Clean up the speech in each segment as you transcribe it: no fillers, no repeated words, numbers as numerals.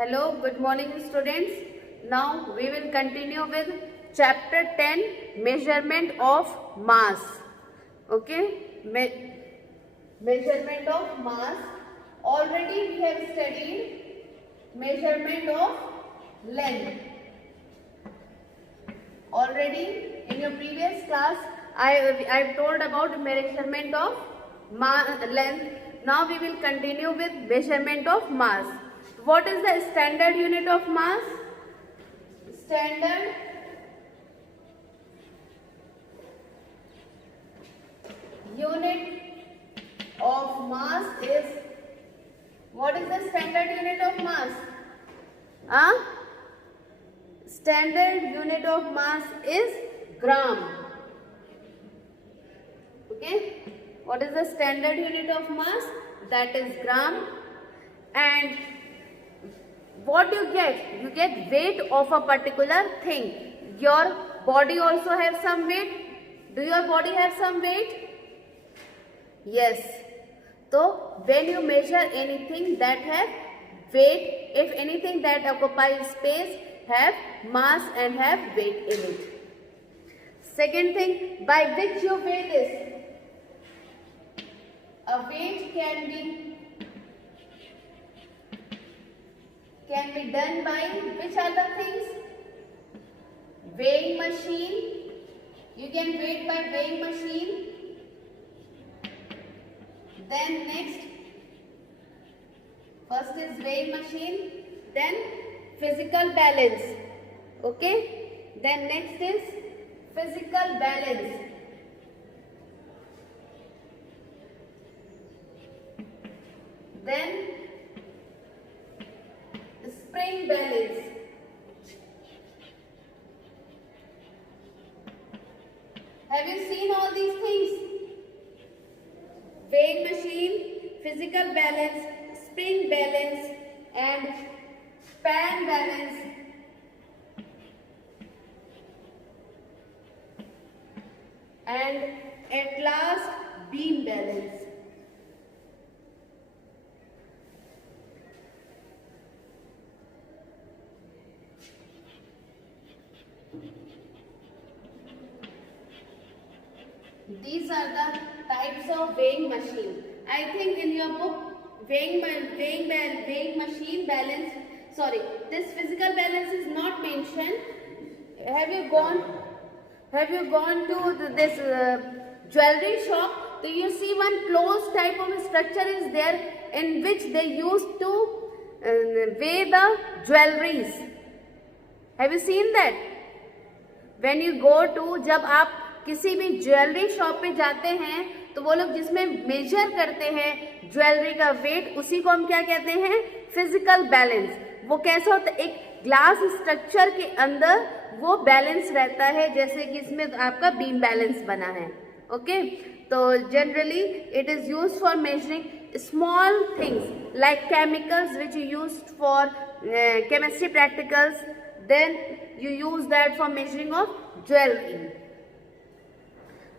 Hello, good morning students. Now we will continue with chapter 10, measurement of mass. Okay, measurement of mass. Already we have studied measurement of length. Already in your previous class I told about measurement of length. Now we will continue with measurement of mass. What is the standard unit of mass? Standard unit of mass is, what is the standard unit of mass? Standard unit of mass is gram. Okay, what is the standard unit of mass? That is gram. And what you get? You get weight of a particular thing. Your body also has some weight. Do your body have some weight? Yes. So when you measure anything that have weight, if anything that occupies space have mass and have weight in it. Second thing, by which you weigh this? A weight can be done by which other things? Weighing machine. You can weigh by weighing machine. Then next, first is weighing machine, then physical balance. Okay, then next is physical balance. Then spring balance. Have you seen all these things? Weighing machine, physical balance, spring balance and span balance. And at last, beam balance. These are the types of weighing machine. I think in your book, weighing machine balance, sorry, this physical balance is not mentioned. Have you gone to this jewelry shop? Do you see one closed type of structure is there in which they used to weigh the jewelries? Have you seen that? When you go to, जब आप किसी भी jewellery shop पे जाते हैं तो वो लोग जिसमें मेजर करते हैं ज्वेलरी का वेट, उसी को हम क्या कहते हैं? Physical balance. वो कैसा होता है? एक ग्लास स्ट्रक्चर के अंदर वो बैलेंस रहता है, जैसे कि इसमें आपका बीम बैलेंस बना है. ओके, तो generally it is used for measuring small things like chemicals which you used for chemistry practicals. Then you use that for measuring of jewelry.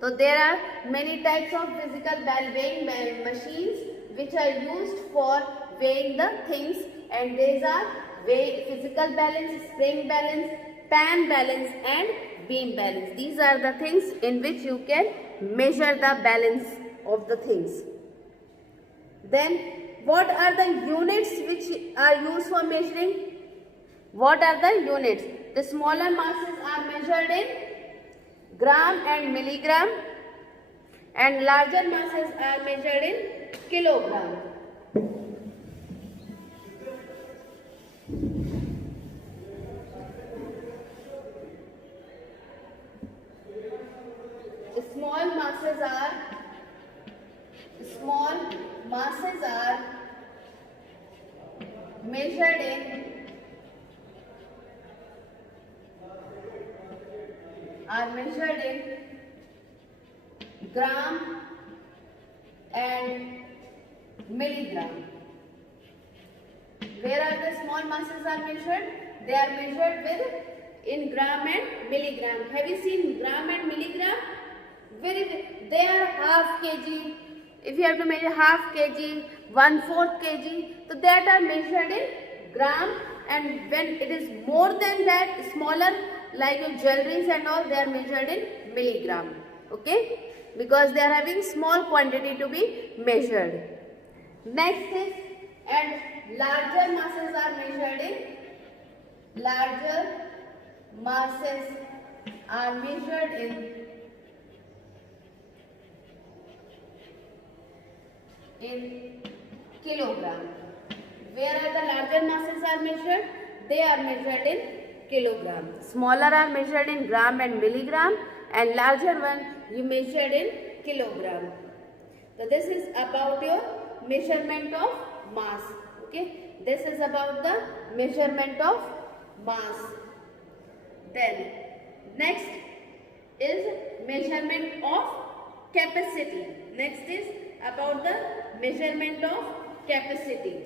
So there are many types of physical weighing machines which are used for weighing the things, and these are physical balance, spring balance, span balance and beam balance. These are the things in which you can measure the balance of the things. Then what are the units which are used for measuring? What are the units? The smaller masses are measured in gram and milligram, and larger masses are measured in kilogram. Small masses are measured in gram and milligram. Where are the small masses are measured? They are measured with in gram and milligram. Have you seen gram and milligram? They are half kg. If you have to measure half kg, 1/4 kg, so that are measured in gram, and when it is more than that, smaller, like your jewelries and all, they are measured in milligram. Okay, because they are having small quantity to be measured. Next is, and larger masses are measured in kilogram. Where are the larger masses are measured? They are measured in kilogram. Smaller are measured in gram and milligram, and larger one you measured in kilogram. So this is about your measurement of mass. Okay, this is about the measurement of mass. Then next is measurement of capacity. Next is about the measurement of capacity.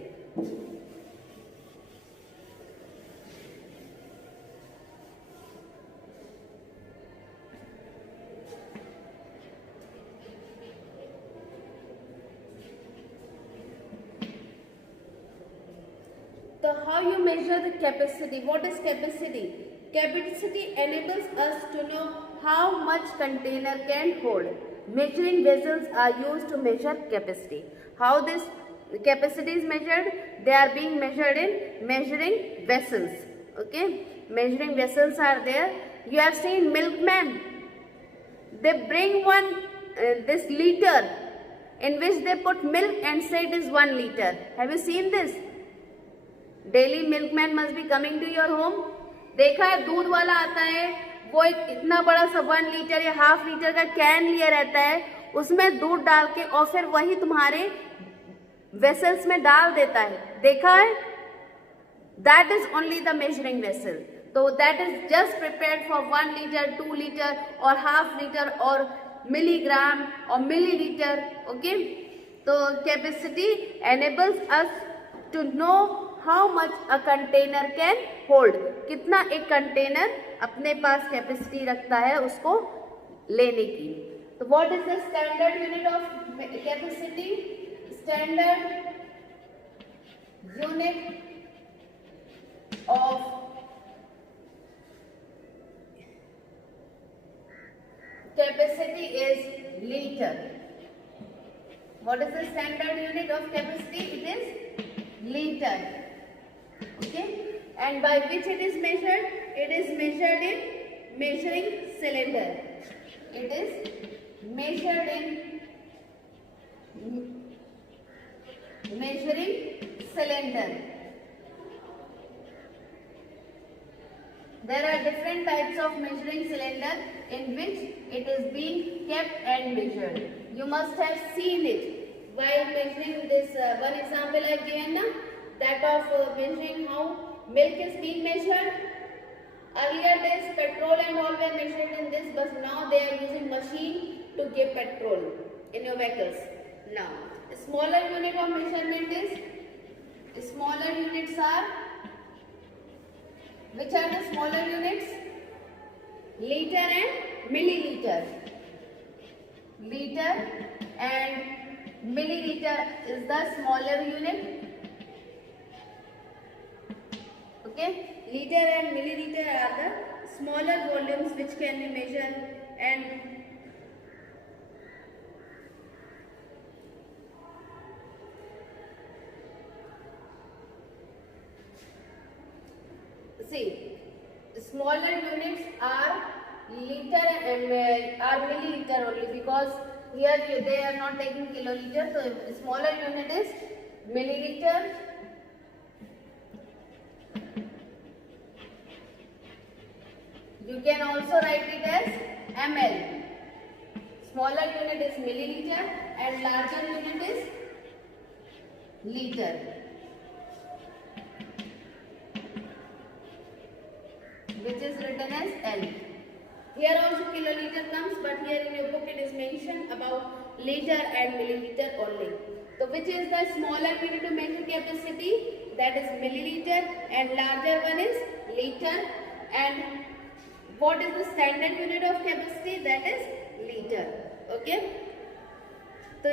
So how you measure the capacity? What is capacity? Capacity enables us to know how much container can hold. Measuring vessels are used to measure capacity. How this capacity is measured? They are being measured in measuring vessels. Okay, measuring vessels are there. You have seen milkmen. They bring one this liter in which they put milk and say it is 1 liter. Have you seen this? Daily milkman must be coming to your home. देखा है, दूध वाला आता है, वो एक इतना बड़ा सा 1 लीटर या हाफ लीटर का कैन लिए रहता है, उसमें दूध डाल के और फिर वही तुम्हारे वेसल्स में डाल देता है. देखा है? That is only the measuring vessel. तो that is just prepared for 1 litre, 2 litre और हाफ लीटर और मिलीग्राम और मिलीलीटर. ओके, तो capacity enables us to know how much a container can hold. कितना एक कंटेनर अपने पास कैपेसिटी रखता है उसको लेने की. तो what is the standard unit of capacity? Standard unit of capacity is liter. What is the standard unit of capacity? It is liter. Okay, and by which it is measured? It is measured in measuring cylinder. It is measured in measuring cylinder. There are different types of measuring cylinder in which it is being kept and measured. You must have seen it while measuring this. One example I given na, that of measuring how milk is being measured. Earlier days petrol and all were measured in this, but now they are using machine to give petrol in your vehicles. Now, a smaller unit of measurement is, smaller units are, which are the smaller units? Liter and milliliter. Liter and milliliter is the smaller unit. Okay, liter and milliliter are the smaller volumes which can be measured. And see, smaller units are liter and are milliliter only, because here they are not taking kiloliter. So smaller unit is milliliter. You can also write it as ml. Smaller unit is milliliter and larger unit is liter, which is written as L. Here also kiloliter comes, but here in your book it is mentioned about liter and milliliter only. So which is the smaller unit to measure capacity? That is milliliter, and larger one is liter. And what is the standard unit of capacity? That is liter. Okay. So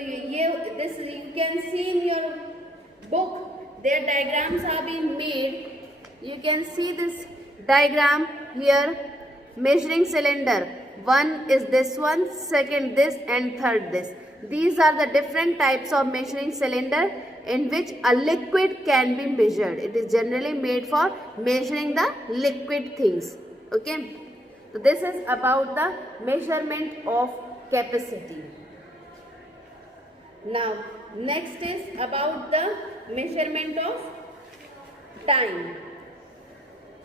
this you can see in your book their diagrams are being made. You can see this diagram here, measuring cylinder. One is this one, second this, and third this. These are the different types of measuring cylinder in which a liquid can be measured. It is generally made for measuring the liquid things. Okay. So this is about the measurement of capacity. Now next is about the measurement of time.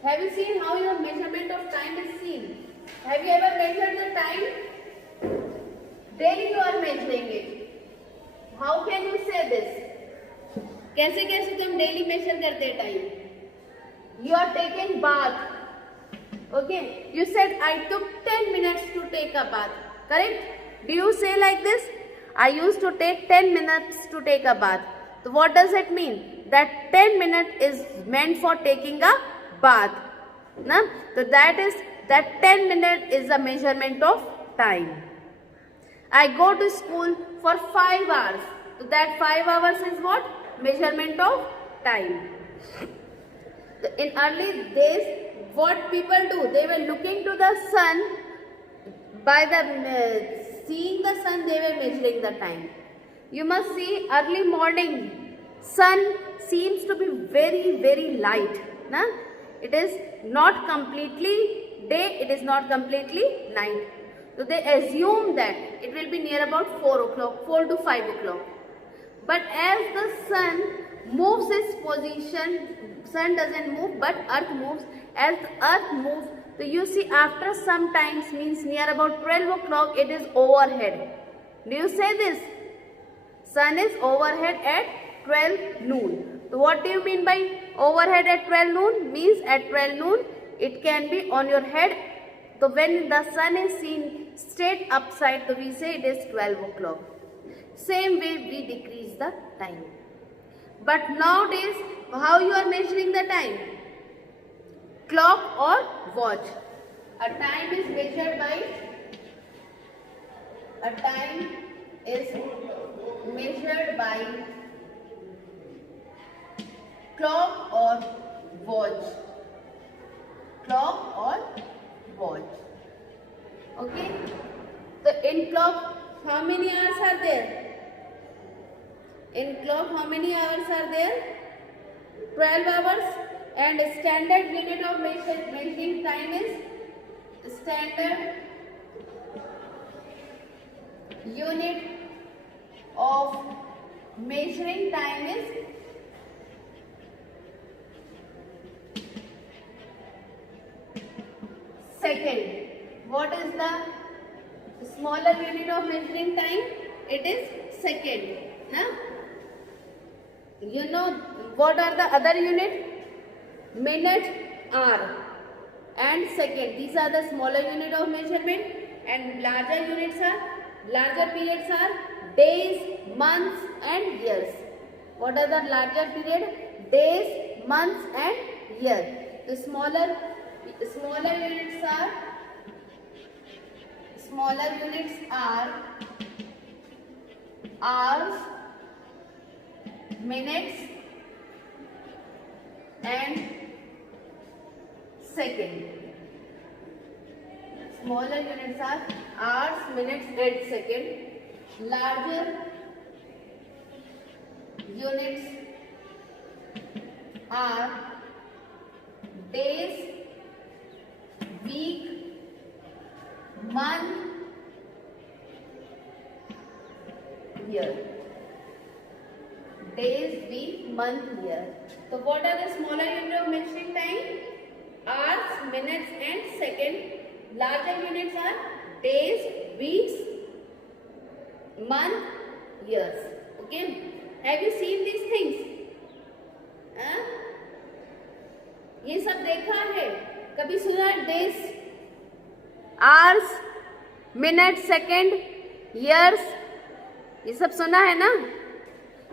Have you seen how your measurement of time is seen? Have you ever measured the time? Daily you are measuring it. How can you say this? कैसे कैसे तुम daily measure करते हैं time? You are taking bath. Okay, you said I took 10 minutes to take a bath. Correct? Do you say like this? I used to take 10 minutes to take a bath. So what does it mean? That 10 minutes is meant for taking a bath. Na? So that 10 minutes is the measurement of time. I go to school for 5 hours. So that 5 hours is what? Measurement of time. So in early days, what people do? They were looking to the sun. By the seeing the sun, they were measuring the time. You must see early morning. Sun seems to be very, very light. Na? It is not completely day. It is not completely night. So they assume that it will be near about 4 o'clock, 4 to 5 o'clock. But as the sun moves its position, sun doesn't move but earth moves. As the earth moves, so you see after some times, means near about 12 o'clock, it is overhead. Do you say this? Sun is overhead at 12 noon. So what do you mean by overhead at 12 noon? Means at 12 noon it can be on your head. So when the sun is seen straight upside, so we say it is 12 o'clock. Same way we decrease the time. But nowadays, how you are measuring the time? Clock or watch? A time is measured by clock or watch. Clock or watch. Okay? So in clock, how many hours are there? In clock, how many hours are there? 12 hours. And standard unit of measuring time is standard unit of measuring time is second. What is the smaller unit of measuring time? It is second. Now, you know what are the other units? Minute, hour and second. These are the smaller unit of measurement, and larger periods are days, months and years. What are the larger period? Days, months and year. The smaller units are hours, minutes and second. Smaller units are hours, minutes and second. Larger units are days, week, month, year. Days, week, month, year. So what are the smaller units of measuring time? Hours, minutes and second. Larger units are days, weeks, month, years. Okay. Have you seen these things? ये सब देखा है? कभी सुना days, hours, minutes, second, years? ये सब सुना है ना?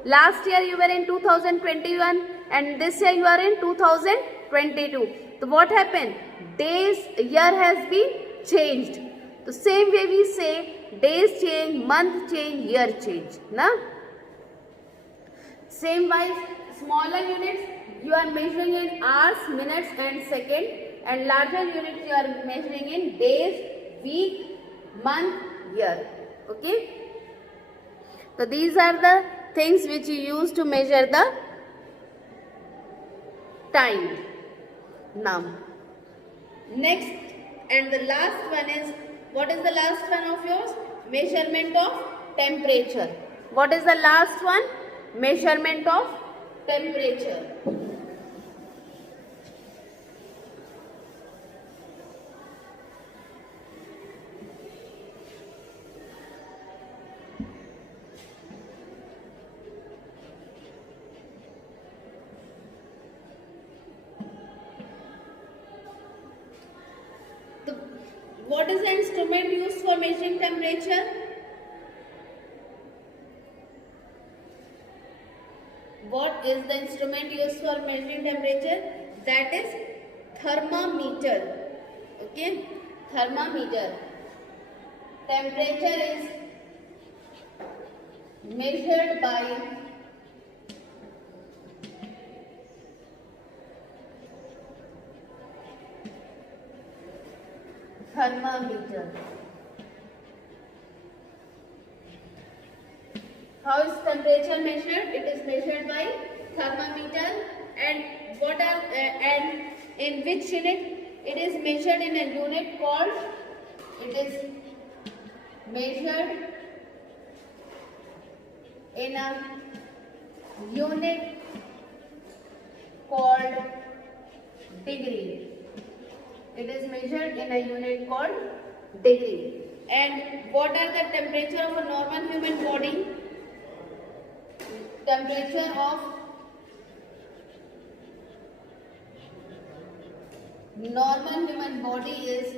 Last year you were in 2021 and this year you are in 2022. So what happened? Days, year has been changed. The same way we say days change, month change, year change. Na? Same smaller units you are measuring in hours, minutes and second, and larger units you are measuring in days, week, month, year. Okay. So these are the things which you use to measure the time. Now, next and the last one is, what is the last one of yours? Measurement of temperature. What is the last one? Measurement of temperature. What is the instrument used for measuring temperature? What is the instrument used for measuring temperature? That is thermometer. Okay, thermometer. Temperature is measured by thermometer. How is temperature measured? It is measured by thermometer. And what are and in which unit? It is measured in a unit called. It is measured in a unit called degree. It is measured in a unit called degree. And what are the temperature of a normal human body? Temperature of normal human body is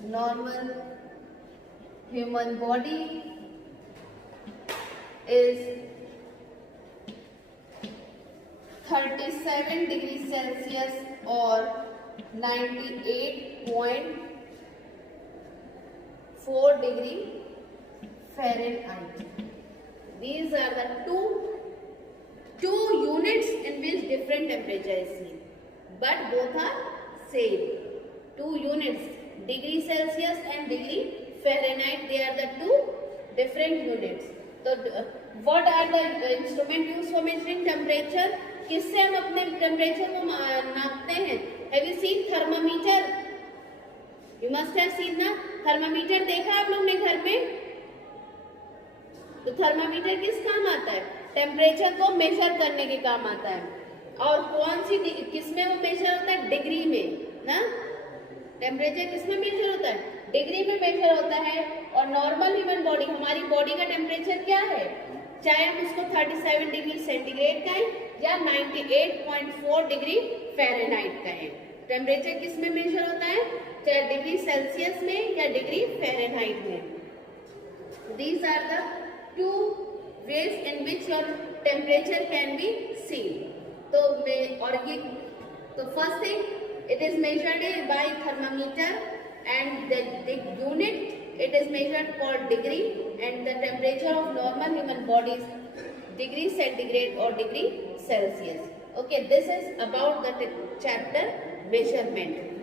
normal human body is 37 degrees Celsius or 98.4 degree Fahrenheit. These are the two units in which different temperature is seen, but both are same. 2 units, degree Celsius and degree Fahrenheit. They are the 2 different units. So, what are the instrument used for measuring temperature? किससे हम अपने temperature को नापते हैं? Have you seen thermometer? You must have seen ना. Thermometer देखा आप लोग ने घर में? तो थर्मामीटर किस काम आता है? टेम्परेचर को मेजर करने के काम आता है. और कौन सी किस में वो मेजर होता है? डिग्री में ना. टेम्परेचर किस में मेजर होता है? डिग्री में मेजर होता है. और नॉर्मल ह्यूमन बॉडी, हमारी बॉडी का टेम्परेचर क्या है? चाहे हम उसको 37 डिग्री सेंटीग्रेड कहें या 98.4 डिग्री फ़ारेनहाइट कहें. टेम्परेचर किस में मेजर होता है? चाहे डिग्री सेल्सियस में या डिग्री फ़ारेनहाइट में. These are the 2 ways in which your temperature can be seen. तो first thing, it is measured by thermometer, and the unit it is measured called degree, and the temperature of normal human body is degree centigrade or degree Celsius. Okay, this is about the chapter measurement.